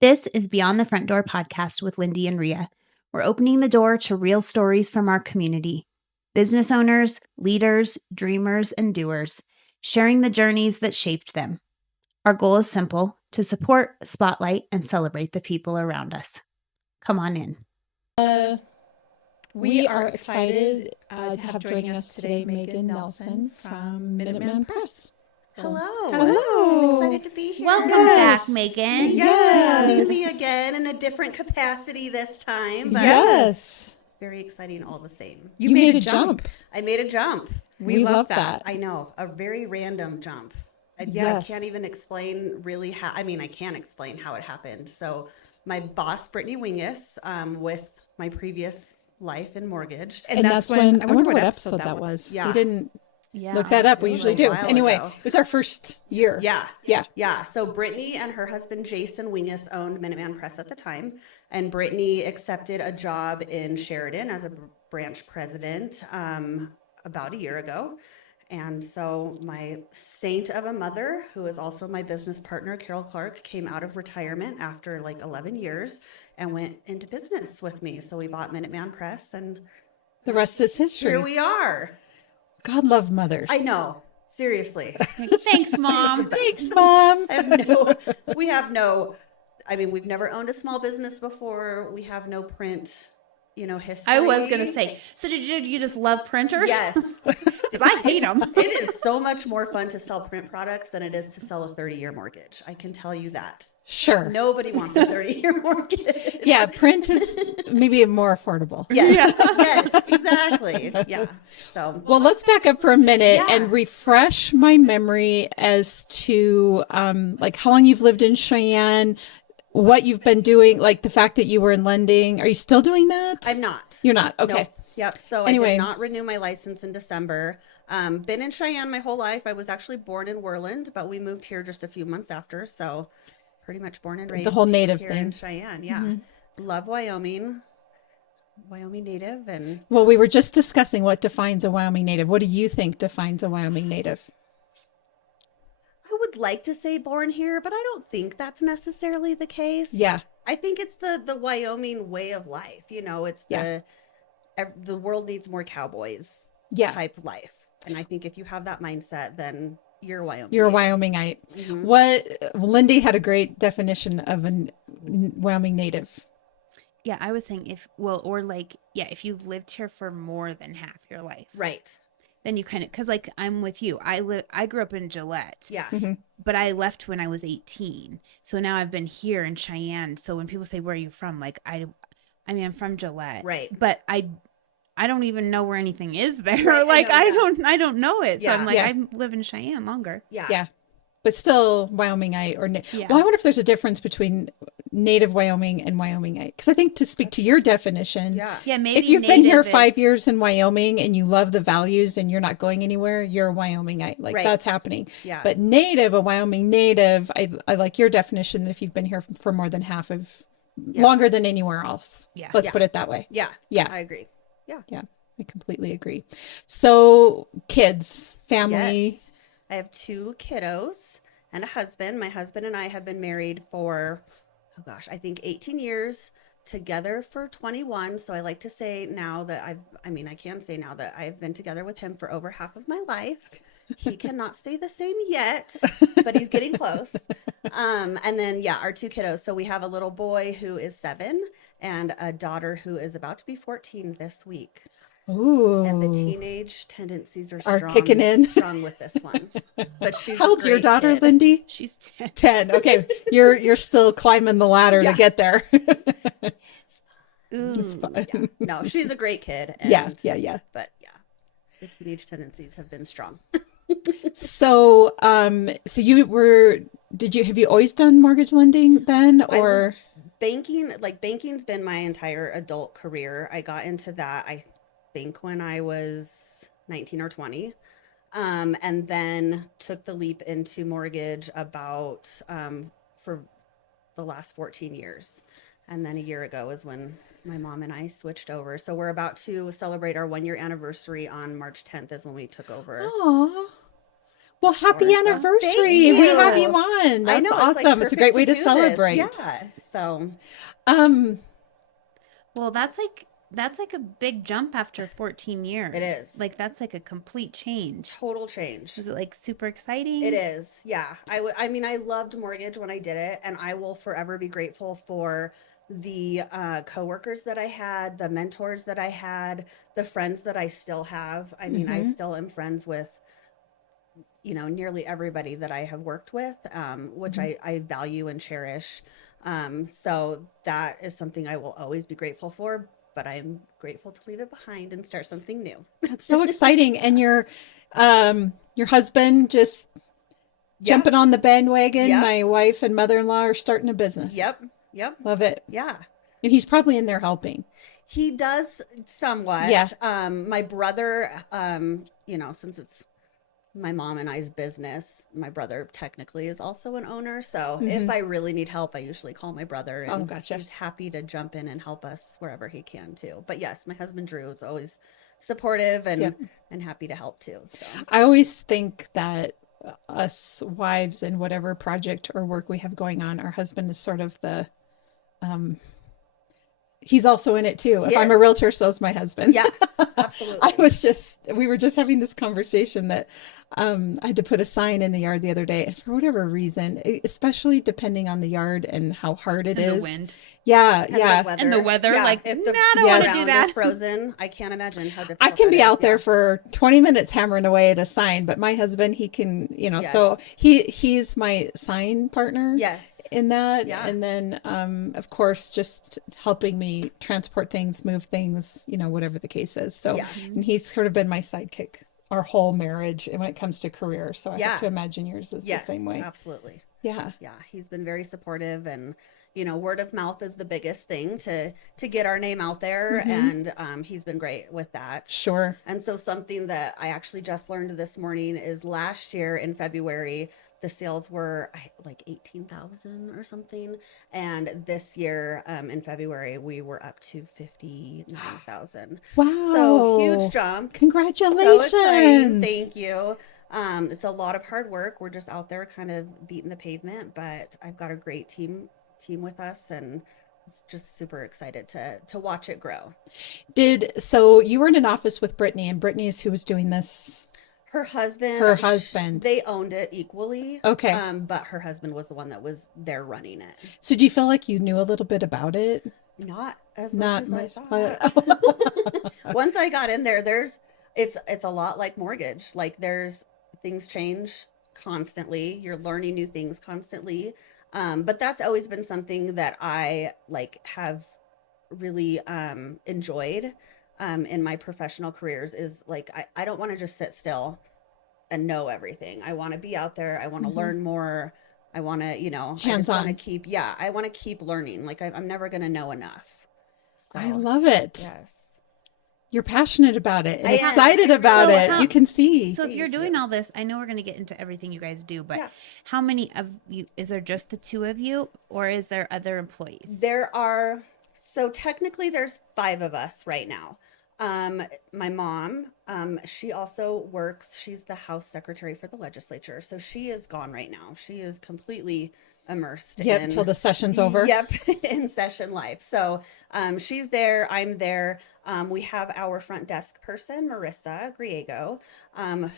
This is Beyond the Front Door podcast with Lindy and Rhea. We're opening the door to real stories from our community. Business owners, leaders, dreamers, and doers, sharing the journeys that shaped them. Our goal is simple: to support, spotlight, and celebrate the people around us. Come on in. We are excited to have joining us today Megan Nelson from Minuteman Press. Hello. Hello. Excited to be here. Welcome Yes. back, Megan. Yeah, having me again in a different capacity this time. But Yes. very exciting all the same. You made a jump. I made a jump. We love that. I know, a very random jump. I can't even explain really how, I can't explain how it happened. So my boss, Brittany Wingus, with my previous life in mortgage. And that's when, I wonder what episode that was. Yeah. We didn't look that up. We usually do. Anyway, it was our first year. Yeah. So Brittany and her husband, Jason Wingus, owned Minuteman Press at the time. And Brittany accepted a job in Sheridan as a branch president about a year ago. And so my saint of a mother, who is also my business partner, Carol Clark, came out of retirement after like 11 years and went into business with me. So we bought Minuteman Press, and the rest is history. Here we are. God love mothers. I know. Seriously. Thanks, Mom. Thanks, Mom. We've never owned a small business before. We have no print, history. I was going to say, so did you just love printers? Yes. Because I hate them. It is so much more fun to sell print products than it is to sell a 30-year mortgage. I can tell you that. Sure. Nobody wants a 30-year mortgage. Yeah, print is maybe more affordable. Yes, yes, exactly. Yeah. So, well, let's back up for a minute and refresh my memory as to like how long you've lived in Cheyenne, what you've been doing, like the fact that you were in lending. Are you still doing that? I'm not. You're not? Okay. Nope. Yep. So anyway. I did not renew my license in December. Been in Cheyenne my whole life. I was actually born in Worland, but we moved here just a few months after. So pretty much born and raised the whole native here thing in Cheyenne. Yeah. Mm-hmm. Love Wyoming native. And well, we were just discussing what defines a Wyoming native. What do you think defines a Wyoming native? I would like to say born here, but I don't think that's necessarily the case. Yeah. I think it's the Wyoming way of life. It's the world needs more cowboys type life. And I think if you have that mindset, then you're Wyoming. You're a Wyomingite. Mm-hmm. Lindy had a great definition of a Wyoming native. Yeah, I was saying if you've lived here for more than half your life. Right. Then you kind of, because like I'm with you. I grew up in Gillette. Yeah. Mm-hmm. But I left when I was 18. So now I've been here in Cheyenne. So when people say, where are you from? Like, I'm from Gillette. Right. But I don't even know where anything is there. Right, I don't know it. So I'm like, I live in Cheyenne longer. Yeah. Yeah. But still Wyomingite well, I wonder if there's a difference between native Wyoming and Wyomingite. Because I think to speak to your definition, maybe if you've been here 5 years in Wyoming and you love the values and you're not going anywhere, you're a Wyomingite. Like that's happening. Yeah. But native, a Wyoming native, I like your definition that if you've been here for more than half of, longer than anywhere else. Yeah. Let's put it that way. Yeah. Yeah. I agree. Yeah. Yeah. I completely agree. So kids, family. Yes. I have 2 kiddos and a husband. My husband and I have been married for, I think 18 years, together for 21. So I like to say now that I can say now that I've been together with him for over half of my life. He cannot stay the same yet, but he's getting close. And then, our 2 kiddos. So we have a little boy who is 7 and a daughter who is about to be 14 this week. Ooh. And the teenage tendencies are kicking in. Strong with this one. But she's How old's your daughter, kid. Lindy? She's 10. 10. Okay. You're still climbing the ladder to get there. It's fun. Yeah. No, she's a great kid. And, yeah. But the teenage tendencies have been strong. So, have you always done mortgage lending then, or banking's been my entire adult career. I got into that, I think when I was 19 or 20, and then took the leap into mortgage about for the last 14 years. And then a year ago is when my mom and I switched over. So we're about to celebrate our 1-year anniversary on March 10th is when we took over. Aww. Well, happy store, so anniversary. thank We have you. you on. I That's know, it's like awesome. It's a great perfect way to do this. celebrate. Yeah. So Um, Well, that's like a big jump after 14 years. it is. Like that's like a complete change. Total change. Was it like super exciting? It is. Yeah. I mean, I loved mortgage when I did it, and I will forever be grateful for the coworkers that I had, the mentors that I had, the friends that I still have. I mean, I still am friends with, nearly everybody that I have worked with, which I value and cherish. So that is something I will always be grateful for, but I'm grateful to leave it behind and start something new. that's so exciting. And your husband just Yeah. jumping on the bandwagon. Yep. My wife and mother-in-law are starting a business. Yep. Love it. Yeah. And he's probably in there helping. He does somewhat. Yeah. My brother, since it's my mom and I's business, my brother technically is also an owner. So if I really need help, I usually call my brother, and gotcha. he's happy to jump in and help us wherever he can too. But yes, my husband Drew is always supportive and happy to help too. So I always think that us wives in whatever project or work we have going on, our husband is sort of the he's also in it too. If I'm a realtor, so is my husband. Yeah, absolutely. We were just having this conversation that I had to put a sign in the yard the other day. And for whatever reason, especially depending on the yard and how hard it is. The wind. Yeah, And the weather. Yeah, Like, if the I don't want to do ground that. is frozen, I can't imagine how difficult I can that be is. out there for 20 minutes hammering away at a sign, but my husband, he can, so he's my sign partner in that. Yeah. And then, of course, just helping me transport things, move things, whatever the case is. So, and he's sort of been my sidekick our whole marriage when it comes to career. So I have to imagine yours is the same way. Absolutely. Yeah. Yeah. He's been very supportive, and word of mouth is the biggest thing to get our name out there. And he's been great with that. Sure. And so something that I actually just learned this morning is last year in February, the sales were like 18,000 or something. And this year in February, we were up to 59,000. Wow. So huge jump. Congratulations. So exciting. Thank you. It's a lot of hard work. We're just out there kind of beating the pavement, but I've got a great team with us, and it's just super excited to watch it grow. So you were in an office with Brittany, and Brittany is who was doing this? Her husband. They owned it equally. Okay. But her husband was the one that was there running it. So do you feel like you knew a little bit about it? Not as much as I thought. Once I got in there, it's a lot like mortgage. Like things change constantly. You're learning new things constantly. But that's always been something that I have really enjoyed in my professional careers, is I don't want to just sit still and know everything. I want to be out there. I want to learn more. I want to, hands-on. I want to keep learning. Like I'm never going to know enough. So, I love it. Yes. You're passionate about it and excited about it. You can see. So if you're doing all this, I know we're going to get into everything you guys do, but how many of you, is there just the two of you, or is there other employees? So technically there's 5 of us right now. My mom, she also works, she's the House Secretary for the legislature. So she is gone right now. She is completely immersed in till the session's over. In session life. So she's there, I'm there. We have our front desk person, Marissa Griego,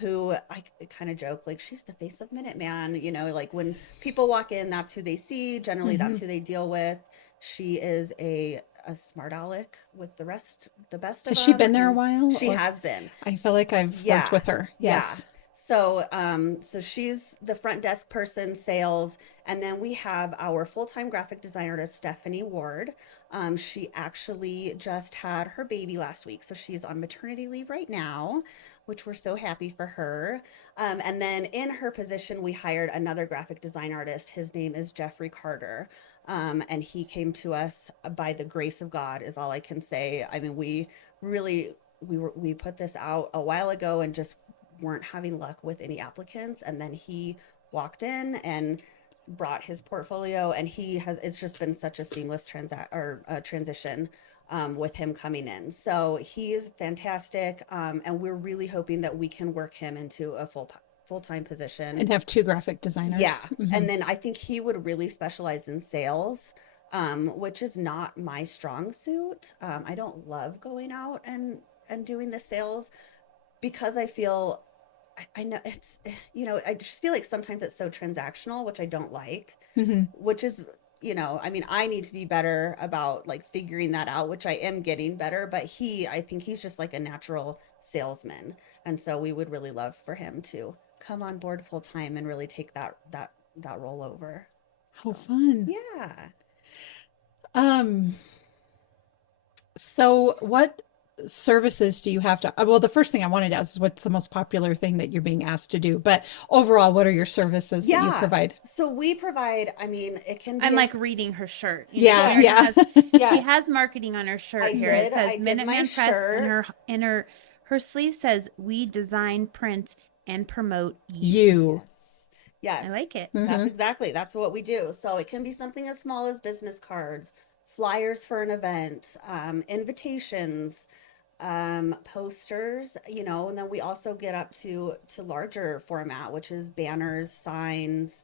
who I kind of joke, like she's the face of Minuteman. Like when people walk in, that's who they see. Generally, that's who they deal with. She is a smart aleck with the best of them. Has she been there a while? She has been. I feel like I've worked with her. Yes. Yeah. So she's the front desk person, sales, and then we have our full-time graphic designer, Stephanie Ward. She actually just had her baby last week, so she's on maternity leave right now, which we're so happy for her. And then in her position, we hired another graphic design artist. His name is Jeffrey Carter. And he came to us by the grace of God, is all I can say. I mean, we put this out a while ago and just weren't having luck with any applicants. And then he walked in and brought his portfolio, and it's just been such a seamless transition with him coming in. So he is fantastic. And we're really hoping that we can work him into a full-time position. And have 2 graphic designers. Yeah. And then I think he would really specialize in sales, which is not my strong suit. I don't love going out and doing the sales because I feel, I know it's, I just feel like sometimes it's so transactional, which I don't like, which is, I mean, I need to be better about like figuring that out, which I am getting better, but I think he's just like a natural salesman. And so we would really love for him to come on board full time and really take that role over. How fun. Yeah. So what services do you have to, well, the first thing I wanted to ask is what's the most popular thing that you're being asked to do, but overall, what are your services that you provide? So we provide, I mean, it can be. I'm like reading her shirt. Yeah. She has marketing on her shirt here. It says Minuteman Press, and her sleeve says, "We design, print, and promote you." Yes. I like it. That's what we do. So it can be something as small as business cards, flyers for an event, invitations, posters, and then we also get up to larger format, which is banners, signs,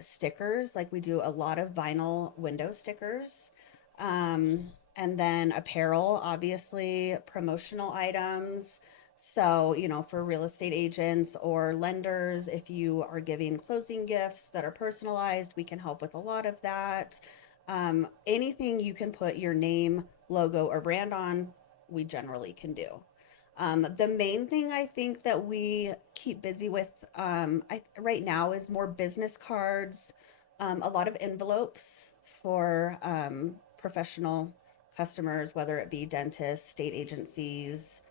stickers. Like we do a lot of vinyl window stickers, and then apparel, obviously, promotional items. So, for real estate agents or lenders, if you are giving closing gifts that are personalized, we can help with a lot of that. Anything you can put your name, logo, or brand on, we generally can do. The main thing I think that we keep busy with right now is more business cards, a lot of envelopes for professional customers, whether it be dentists, state agencies,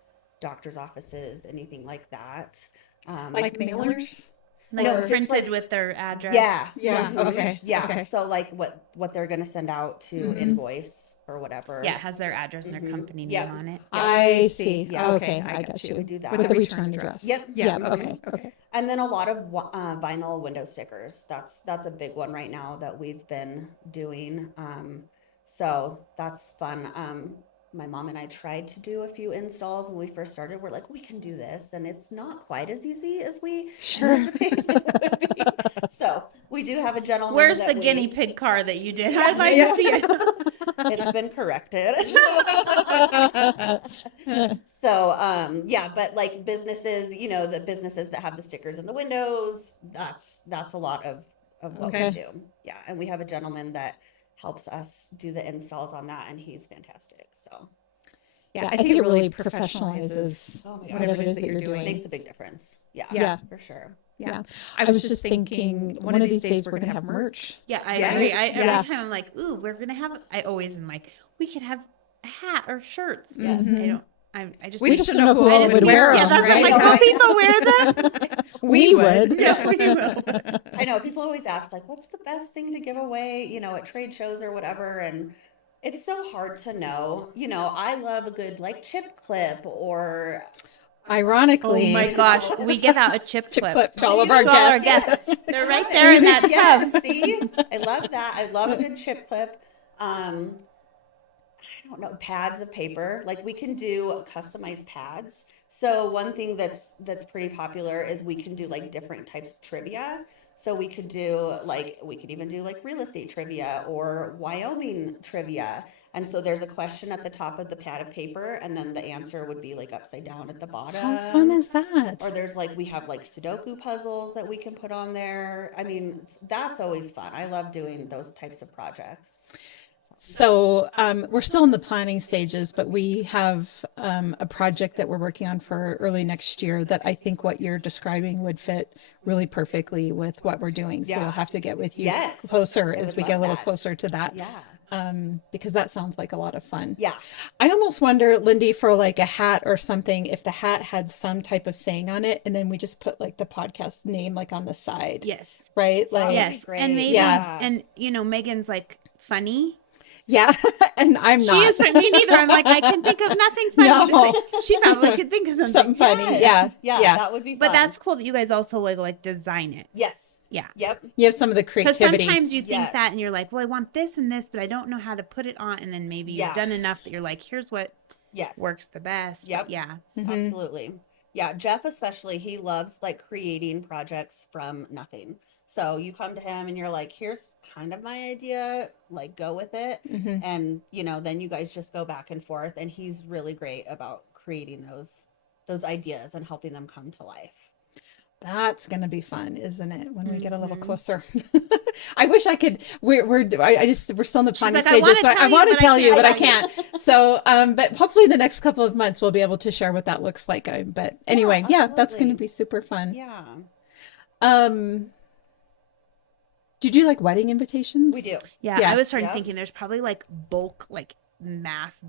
doctor's offices, anything like that. Like mailers? Like printed with their address. Yeah. Okay. Yeah. Okay. So like what they're going to send out to invoice or whatever. Yeah, it has their address and their company name on it. I see. Yeah. Okay. I got you. We do that. With the return address. Yep. Yeah. Okay. And then a lot of vinyl window stickers. That's a big one right now that we've been doing. So that's fun. My mom and I tried to do a few installs when we first started. We're like, we can do this. And it's not quite as easy as we anticipated it would be. So we do have a gentleman. Where's the guinea pig car that you did? I'd like to see it. It's been corrected. So, but like businesses, the businesses that have the stickers in the windows, that's a lot of what we do. Yeah. And we have a gentleman that helps us do the installs on that, and he's fantastic. So yeah, I think it really professionalizes whatever it is that you're doing. It makes a big difference. Yeah, for sure. Yeah. I was just thinking one of these days we're going to have merch. Yeah, I agree. Every time I'm like, ooh, we're going to have, I always am like, we could have a hat or shirts. Yes. I just we just don't know who all would wear them. Yeah, that's right? what I'm like, will people wear them? we would. Yeah, we will. I know people always ask, like, what's the best thing to give away, at trade shows or whatever. And it's so hard to know. I love a good like chip clip or. Ironically, oh my gosh, we give out a chip clip to all of our guests. They're right there in that tub. See, I love that. I love a good chip clip. I don't know, pads of paper. Like we can do customized pads. So one thing that's pretty popular is we can do like different types of trivia. So we could even do like real estate trivia or Wyoming trivia. And so there's a question at the top of the pad of paper, and then the answer would be like upside down at the bottom. How fun is that? Or we have like Sudoku puzzles that we can put on there. I mean, that's always fun. I love doing those types of projects. So we're still in the planning stages, but we have a project that we're working on for early next year that I think what you're describing would fit really perfectly with what we're doing. So we'll have to get with you closer as we get a little closer to that. Yeah. Because that sounds like a lot of fun. Yeah. I almost wonder, Lindy, for like a hat or something, if the hat had some type of saying on it, and then we just put like the podcast name like on the side. Yes. Right? Like yes. And maybe, and Megan's like funny. Yeah, and I'm not. She is me neither. I'm like, I can think of nothing funny. No. She probably could think of something funny. Yeah, that would be fun. But that's cool that you guys also like design it. Yes. Yeah. Yep. You have some of the creativity. Because sometimes you think that and you're like, well, I want this and this, but I don't know how to put it on. And then maybe you've done enough that you're like, here's what works the best. Yep. But yeah. Absolutely. Yeah, Jeff especially, he loves like creating projects from nothing. So you come to him and you're like, here's kind of my idea, like go with it. Mm-hmm. And then you guys just go back and forth, and he's really great about creating those ideas and helping them come to life. That's going to be fun, isn't it? When we get a little Mm-hmm. closer. I wish I could. We're still in the planning like, stages. I want to tell you, but I can't. can't. So, but hopefully the next couple of months we'll be able to share what that looks like. But anyway, yeah, that's going to be super fun. Yeah. Do you do like wedding invitations? We do. Yeah, Yeah. I was starting Yep. thinking there's probably like bulk, like mass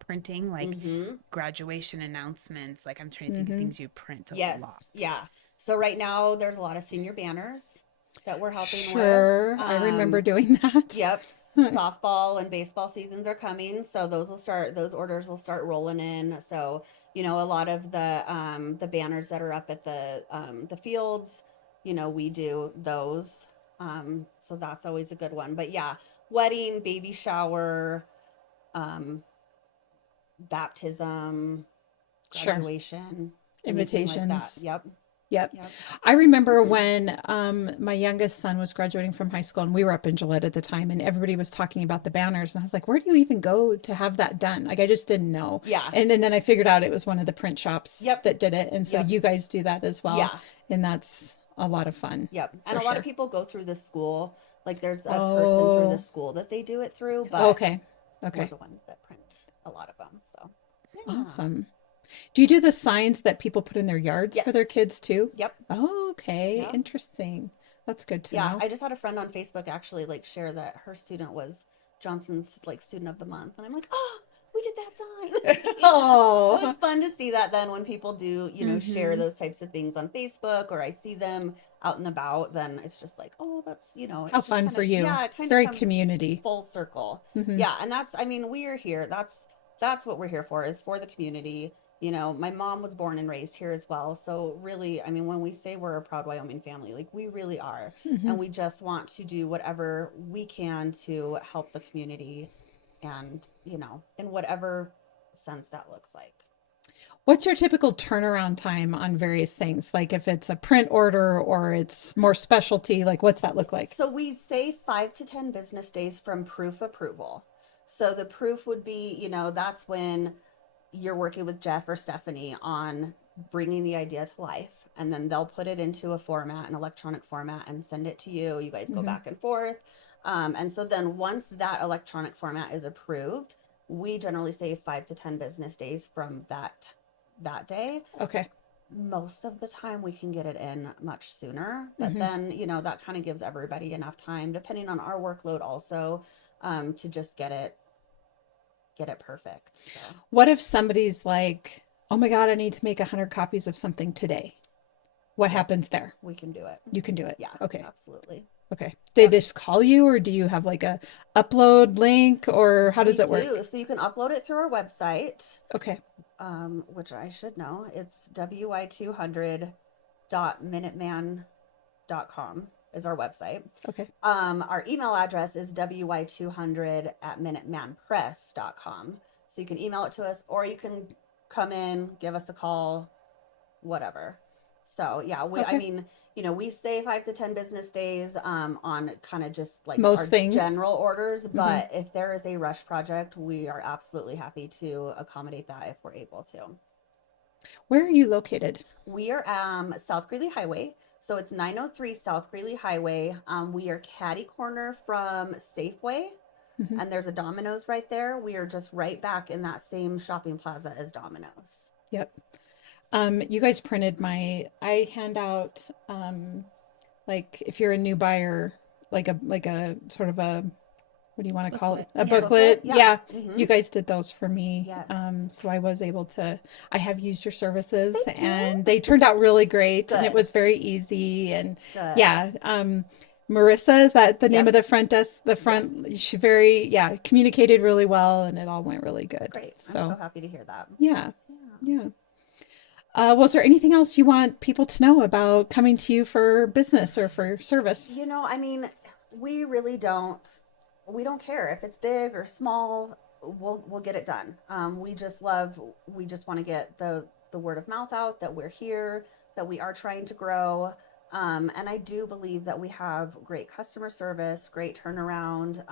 printing, like Mm-hmm. graduation announcements. Like I'm trying to think of things you print a Yes. lot. Yeah. So right now there's a lot of senior banners that we're helping Sure, with. I remember doing that. Yep. Softball and baseball seasons are coming, so those orders will start rolling in. So, a lot of the banners that are up at the fields, we do those. So that's always a good one. But yeah, wedding, baby shower, baptism, Sure. graduation, anything Invitations. like that. Yep. Yep. Yep. I remember when my youngest son was graduating from high school, and we were up in Gillette at the time, and everybody was talking about the banners, and I was like, where do you even go to have that done? Like, I just didn't know. Yeah. And then I figured out it was one of the print shops Yep. that did it. And so Yep. you guys do that as well. Yeah. And that's a lot of fun. Yep. And For a lot sure. of people go through the school. Like there's a person through the school that they do it through, but Okay. we're the ones that print a lot of them. So yeah. Awesome. Do you do the signs that people put in their yards for Yes. their kids too? Yep. Oh, okay. Yep. Interesting. That's good to Yeah. know. I just had a friend on Facebook actually like share that her student was Johnson's like student of the month. And I'm like, oh, we did that sign. Oh. So it's fun to see that then when people do, share Mm-hmm. those types of things on Facebook, or I see them out and about, then it's just like, oh, that's, How fun for you. Yeah, it It's kind very of comes community. full circle. Mm-hmm. Yeah. And we are here. That's what we're here for, is for the community. My mom was born and raised here as well. So really, when we say we're a proud Wyoming family, like we really are. Mm-hmm. And we just want to do whatever we can to help the community and, in whatever sense that looks like. What's your typical turnaround time on various things? Like if it's a print order or it's more specialty, like what's that look like? So we say 5 to 10 business days from proof approval. So the proof would be, that's when you're working with Jeff or Stephanie on bringing the idea to life, and then they'll put it into an electronic format, and send it to you. You guys go back and forth. And so then once that electronic format is approved, we generally say 5 to 10 business days from that day. Okay. Most of the time we can get it in much sooner, but then, that kind of gives everybody enough time, depending on our workload also, to just get it perfect. So. What if somebody's like, oh my God, I need to make 100 copies of something today? What happens there? We can do it. You can do it. Yeah. Okay. Absolutely. Okay. They just call you, or do you have like a upload link, or how does it work? So you can upload it through our website. Okay. Which I should know. It's wy200.minuteman.com is our website. Okay. Our email address is wy200@minutemanpress.com. So you can email it to us, or you can come in, give us a call, whatever. So yeah, Okay. we say 5 to 10 business days on kind of just like Most our things. general orders. But if there is a rush project, we are absolutely happy to accommodate that if we're able to. Where are you located? We are South Greeley Highway. So it's 903 South Greeley Highway. We are catty corner from Safeway. And there's a Domino's right there. We are just right back in that same shopping plaza as Domino's. Yep. You guys printed I hand out, like if you're a new buyer, like a sort of a, what do you want to call it? A booklet. Yeah. You guys did those for me. Yes. So I was able to, I have used your services, and they turned out really great. And it was very easy. And yeah. Marissa, is that the name of the front desk? The front, she communicated really well, and it all went really good. Great. So I'm so happy to hear that. Yeah. Was there anything else you want people to know about coming to you for business or for service? We really don't. We don't care if it's big or small. We'll get it done. We just want to get the the word of mouth out that we're here, that we are trying to grow. And I do believe that we have great customer service, great turnaround.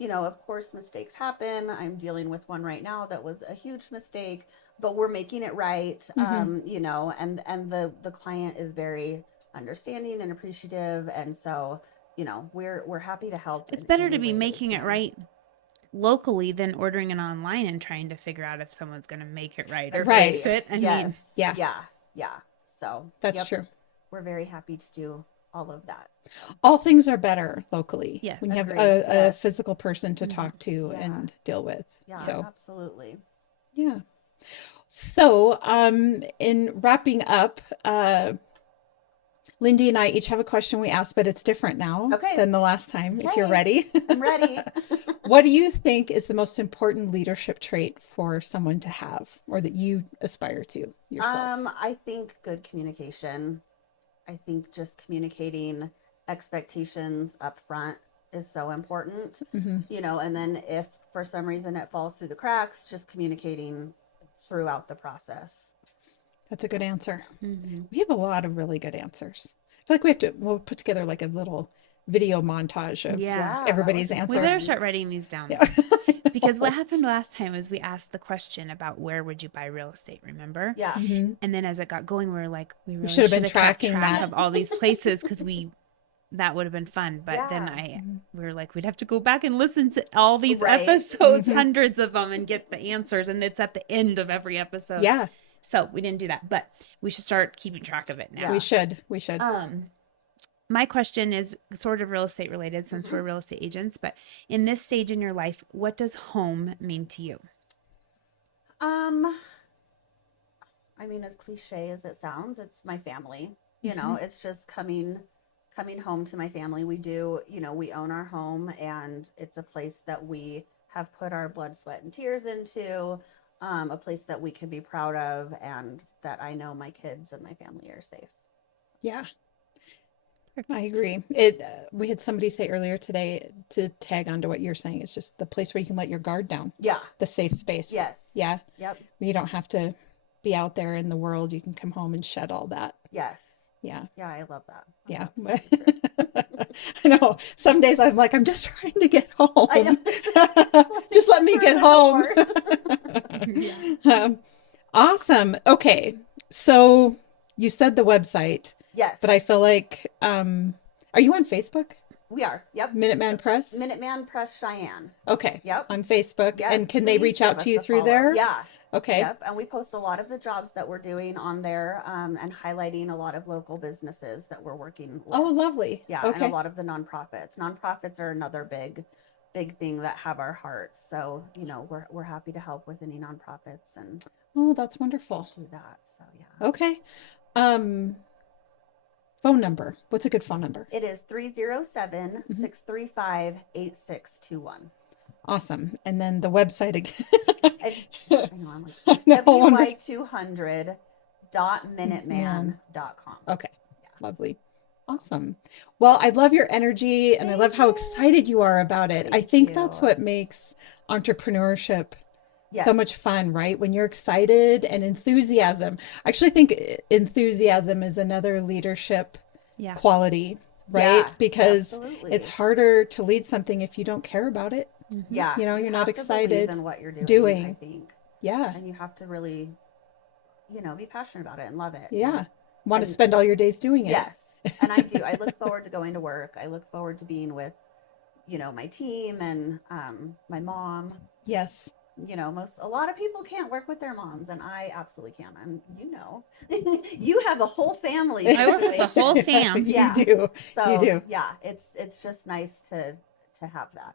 Of course, mistakes happen. I'm dealing with one right now that was a huge mistake, but we're making it right. And the client is very understanding and appreciative. And so, we're happy to help. It's better to be making it right locally than ordering it online and trying to figure out if someone's going to make it right or fix it. I mean, yeah. So that's true. We're very happy to do all of that. All things are better locally. Yes. When you have a physical person to talk to and deal with. Yeah, so absolutely. Yeah. So, in wrapping up, Lindy and I each have a question we asked, but it's different now than the last time. If you're ready. I'm ready. What do you think is the most important leadership trait for someone to have, or that you aspire to yourself? I think good communication. I think just communicating expectations up front is so important, and then if for some reason it falls through the cracks, just communicating throughout the process. That's a good answer. We have a lot of really good ansers. I feel like we'll put together like a little video montage of everybody's answers. We better start writing these down. Yeah. Because what happened last time was we asked the question about where would you buy real estate, remember? Yeah. And then as it got going, we were like, we really should have been tracking track of all these places because that would have been fun. But then we were like, we'd have to go back and listen to all these episodes, hundreds of them, and get the answers. And it's at the end of every episode. Yeah. So we didn't do that, but we should start keeping track of it now. We should. My question is sort of real estate related since we're real estate agents, but in this stage in your life, what does home mean to you? I mean, as cliche as it sounds, it's my family. It's just coming home to my family. We do, we own our home, and it's a place that we have put our blood, sweat, and tears into, a place that we can be proud of, and that I know my kids and my family are safe. Yeah. I agree. We had somebody say earlier today, to tag on to what you're saying, it's just the place where you can let your guard down. Yeah. The safe space. Yes. Yeah. Yep. You don't have to be out there in the world. You can come home and shed all that. Yes. Yeah. Yeah, I love that. I know. Some days I'm like, I'm just trying to get home. I know. Just let me get home. Awesome. Okay. So you said the website. Yes. But I feel like, are you on Facebook? We are. Yep. Minuteman Press? Minuteman Press Cheyenne. Okay. Yep. On Facebook. Yes, and can they reach out to you through there? Yeah. Okay. Yep. And we post a lot of the jobs that we're doing on there, and highlighting a lot of local businesses that we're working with. Oh, lovely. Yeah. Okay. And a lot of the nonprofits. Nonprofits are another big thing that have our hearts. So, we're happy to help with any nonprofits and. Oh, that's wonderful. Do that. So, yeah. Okay. Phone number. What's a good phone number? It is 307-635-8621. Awesome. And then the website again. It's wy200.minuteman.com. Okay. Yeah. Lovely. Awesome. Well, I love your energy and I love how excited you are about it. I think that's what makes entrepreneurship so much fun, right? When you're excited and enthusiasm. I actually think enthusiasm is another leadership quality, right? Because it's harder to lead something if you don't care about it. Yeah. You're not excited in what you're doing, I think. Yeah. And you have to really, be passionate about it and love it. Yeah. Want to spend all your days doing it. Yes. And I do. I look forward to going to work. I look forward to being with, my team and my mom. Yes. A lot of people can't work with their moms, and I absolutely can. You have a whole family. I work with the whole fam. Yeah. You do. So, you do. Yeah, it's just nice to have that.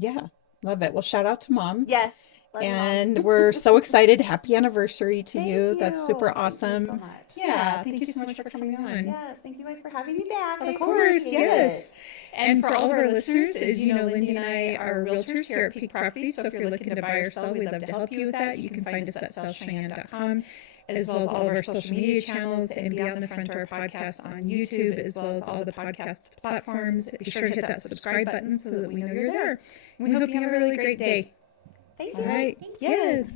Yeah. Love it. Well, shout out to Mom. Yes. And we're so excited. Happy anniversary to you. That's super Thank awesome. you so much. Yeah. Thank you so much for coming on. Yes. Thank you guys for having me back. Of course. Yes. And for all of our listeners, as you know, Lindy and I are realtors here at Peak Properties. So if you're looking to buy or sell, we'd love to help you with that. You can find us at sellcheyenne.com, as well as all of our social media channels and Beyond the Front Door podcast on YouTube, as well as all the podcast platforms. Be sure to hit that subscribe button so that we know you're there. We hope you have a really great day. Thank you. All right. Thank you. Yes.